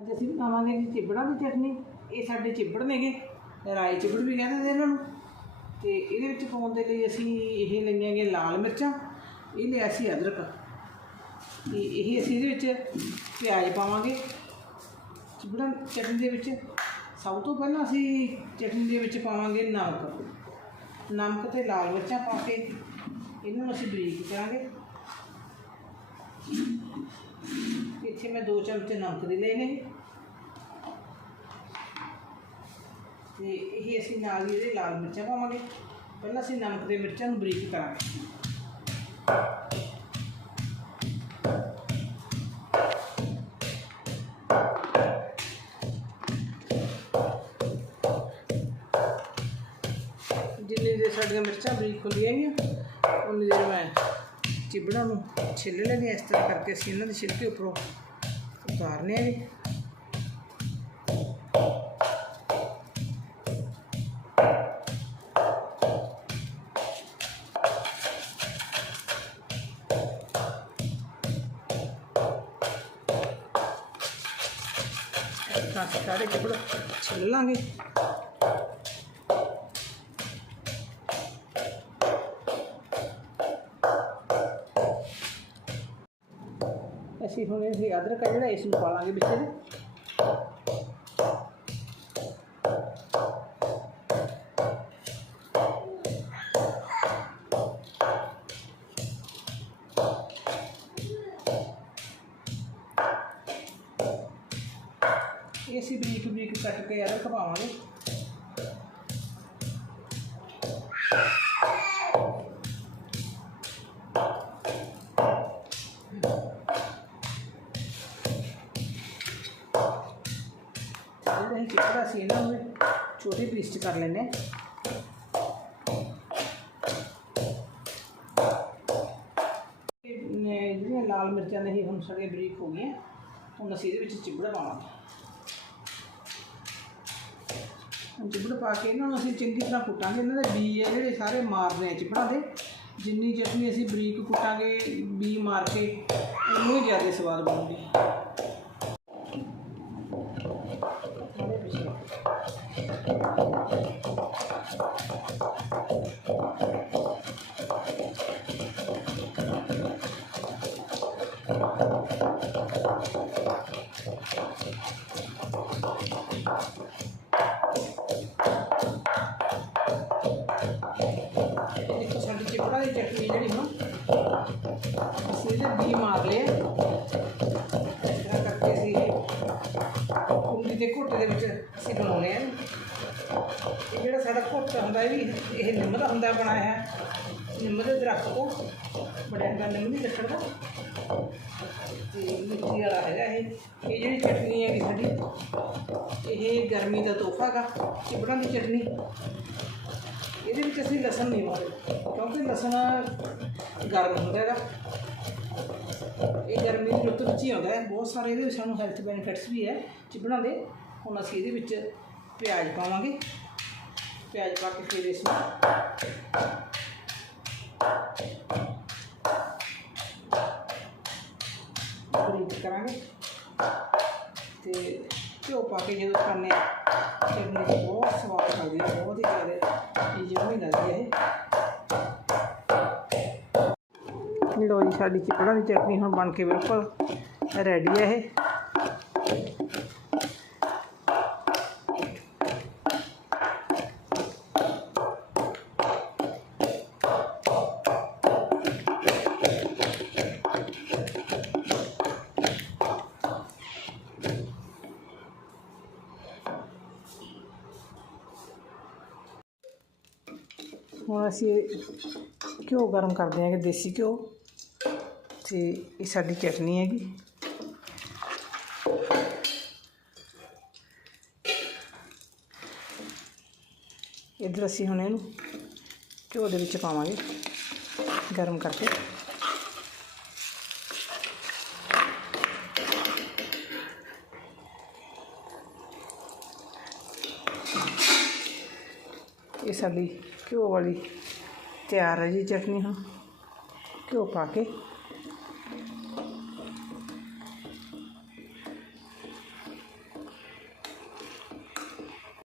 ਅੱਜ ਅਸੀਂ ਬਣਾਵਾਂਗੇ ਜੀ ਚਿਬੜਾਂ ਦੀ ਚਟਨੀ। ਇਹ ਸਾਡੇ ਚਿਬੜ ਨੇਗੇ। ਰਾਈ ਚਿਬੜ ਵੀ ਕਹਿੰਦੇ ਨੇ ਇਹਨਾਂ ਨੂੰ। ਤੇ ਇਹਦੇ ਵਿੱਚ ਪਾਉਣ ਦੇ ਲਈ ਅਸੀਂ ਇਹ ਲਈਆਂ ਗਏ ਲਾਲ ਮਿਰਚਾਂ। ਇਹ ਲਿਆ ਸੀ ਅਦਰਕ। ਤੇ ਇਹ ਅਸੀਂ ਇਹਦੇ ਵਿੱਚ ਪਿਆਜ਼ ਪਾਵਾਂਗੇ। ਚਿਬੜਾਂ ਚਟਨੀ ਦੇ ਵਿੱਚ ਸਭ ਤੋਂ ਪਹਿਲਾਂ ਅਸੀਂ ਚਟਨੀ ਦੇ ਵਿੱਚ ਪਾਵਾਂਗੇ ਨਮਕ। ਨਮਕ ਤੇ ਲਾਲ ਮਿਰਚਾਂ ਪਾ ਕੇ ਇਹਨਾਂ ਨੂੰ ਅਸੀਂ ਬਰੀਕ ਕਰਾਂਗੇ। ਇੱਥੇ ਮੈਂ 2 ਚਮਚੇ ਨਮਕ ਦੇ ਲਏ ਨੇ। ਤੇ ਇਹ ਅਸੀਂ ਨਾਲ ਹੀ ਇਹਦੇ ਲਾਲ ਮਿਰਚਾਂ ਪਾਵਾਂਗੇ। ਪਹਿਲਾਂ ਅਸੀਂ ਨਮਕ ਦੇ ਮਿਰਚਾਂ ਨੂੰ ਬਰੀਕ ਕਰਾਂਗੇ। ਜਿੰਨੀ ਦੇਰ ਸਾਡੀਆਂ ਮਿਰਚਾਂ ਬਰੀਕ ਹੁੰਦੀਆਂ ਗਈਆਂ, ਉਨੀ ਦੇਰ ਮੈਂ ਚਿਬੜਾਂ ਨੂੰ ਛਿੱਲ ਲੈਣੇ ਇਸ ਤਰ੍ਹਾਂ ਕਰਕੇ ਅਸੀਂ ਇਹਨਾਂ ਦੇ ਛਿਲਕੇ ਉੱਪਰੋਂ ਉਤਾਰਨੇ ਆ ਸਾਰੇ ਚਿਬੜ ਛਿੱਲ ਲਾਂਗੇ। ਅਸੀਂ ਹੁਣ ਇਹ ਅਦਰਕ ਜਿਹੜਾ, ਇਸ ਨੂੰ ਪਾ ਲਾਂਗੇ ਵਿੱਚ ਇਹਦੇ। ਇਹ ਅਸੀਂ ਬਰੀਕ ਬਰੀਕ ਕੱਟ ਕੇ ਅਦਰਕ ਪਾਵਾਂਗੇ ਜਿਹੜਾ ਅਸੀਂ ਚਿੱਟਾ ਸੀ ਇਹਨਾਂ ਨੂੰ ਛੋਟੇ ਪੀਸ ਚ ਕਰ ਲੈਨੇ ਇਹ ਜਿਹੜੀਆਂ ਲਾਲ ਮਿਰਚਾਂ ਨੇ ਇਹ ਹੁਣ ਸੜੇ ਬਰੀਕ ਹੋ ਗਈਆਂ। ਹੁਣ ਅਸੀਂ ਇਹਦੇ ਵਿੱਚ ਚਿਬੜਾ ਪਾਵਾਂਗੇ। ਹੁਣ ਪਾ ਕੇ ਇਹਨਾਂ ਨੂੰ ਅਸੀਂ ਚੰਗੀ ਤਰ੍ਹਾਂ ਕੁੱਟਾਂਗੇ। ਇਹਨਾਂ ਦੇ ਬੀ ਹੈ ਜਿਹੜੇ ਸਾਰੇ ਮਾਰਨੇ ਆ ਚਿਬੜਾਂ ਦੇ। ਜਿੰਨੀ ਚਟਨੀ ਅਸੀਂ ਬਰੀਕ ਕੁੱਟਾਂਗੇ ਬੀ ਮਾਰ ਕੇ, ਉਹਨੂੰ ਹੀ ਜ਼ਿਆਦਾ ਸਵਾਦ ਬਣੂਗੀ ਸਾਰੇ ਪਿੱਛੇ ਦੇਖੋ ਸਾਡੀ ਚਿਪੜਾ ਦੀ ਚਟਨੀ ਜਿਹੜੀ ਹੁਣ ਅਸੀਂ ਇਹਦੇ ਬੀ ਮਾਰ ਲਏ ਆ। ਇਸ ਤਰ੍ਹਾਂ ਕਰਕੇ ਸੀ ਕੁੰਡੀ ਦੇ ਘੋਟੇ ਦੇ ਵਿੱਚ ਅਸੀਂ ਬਣਾਉਣੇ ਆ। ਇਹ ਜਿਹੜਾ ਸਾਡਾ ਘੋਟਾ ਹੁੰਦਾ ਇਹ ਵੀ ਇਹ ਨਿੰਮ ਦਾ ਹੁੰਦਾ ਬਣਾਇਆ ਨਿੰਮ ਦੇ ਦਰਖਤ ਤੋਂ ਬੜਿਆ ਹੁੰਦਾ ਨਿੰਮ ਦੀ ਲੱਕੜ ਦਾ ਤੇ ਮਿੱਟੀ ਵਾਲਾ ਹੈਗਾ ਇਹ। ਇਹ ਜਿਹੜੀ ਚਟਨੀ ਹੈਗੀ ਸਾਡੀ, ਇਹ ਗਰਮੀ ਦਾ ਤੋਹਫਾ ਹੈਗਾ ਚਿਪੜਾਂ ਦੀ ਚਟਨੀ। ਇਹਦੇ ਵਿੱਚ ਅਸੀਂ ਲਸਣ ਨਹੀਂ ਪਾਉਂਦੇ, ਕਿਉਂਕਿ ਲਸਣ ਗਰਮ ਹੁੰਦਾ ਹੈਗਾ ਇਹ ਗਰਮੀ ਦੀ ਰੁੱਤ ਵਿੱਚ ਹੀ ਆਉਂਦਾ ਹੈ। ਬਹੁਤ ਸਾਰੇ ਇਹਦੇ ਵਿੱਚ ਸਾਨੂੰ ਹੈਲਥ ਬੈਨੀਫਿਟਸ ਵੀ ਹੈ। ਚਿਬੜਾਂ ਦੇ ਹੁਣ ਅਸੀਂ ਇਹਦੇ ਵਿੱਚ ਪਿਆਜ਼ ਪਾਵਾਂਗੇ। ਪਿਆਜ਼ ਪਾ ਕੇ ਫਿਰ ਇਸ ਨੂੰ ਬਰੀਕ ਕਰਾਂਗੇ। ਤੇ ਘਿਓ ਪਾ ਕੇ ਜਦੋਂ ਖਾਣੇ ਹਾਂ ਚਟਨੀ ਬਹੁਤ ਸਵਾਦ ਲੱਗਦੀ ਹੈ ਬਹੁਤ ਹੀ ਜ਼ਿਆਦਾ ਸਾਡੀ ਚਿਪੜਾਂ ਦੀ ਚਟਨੀ ਹੁਣ ਬਣ ਕੇ ਬਿਲਕੁਲ ਰੈਡੀ ਹੈ ਇਹ। ਹੁਣ ਅਸੀਂ ਇਹ ਘਿਓ ਗਰਮ ਕਰਦੇ ਹਾਂ ਕਿ ਦੇਸੀ ਘਿਓ। ਤੇ ਇਹ ਸਾਡੀ ਚਟਨੀ ਹੈਗੀ। ਇੱਧਰ ਅਸੀਂ ਹੁਣ ਇਹਨੂੰ ਘਿਓ ਦੇ ਵਿੱਚ ਪਾਵਾਂਗੇ ਗਰਮ ਕਰਕੇ। ਇਹ ਸਾਡੀ ਘਿਓ ਵਾਲੀ ਤਿਆਰ ਹੈ ਜੀ ਚਟਨੀ ਹੁਣ। ਘਿਓ ਪਾ ਕੇ।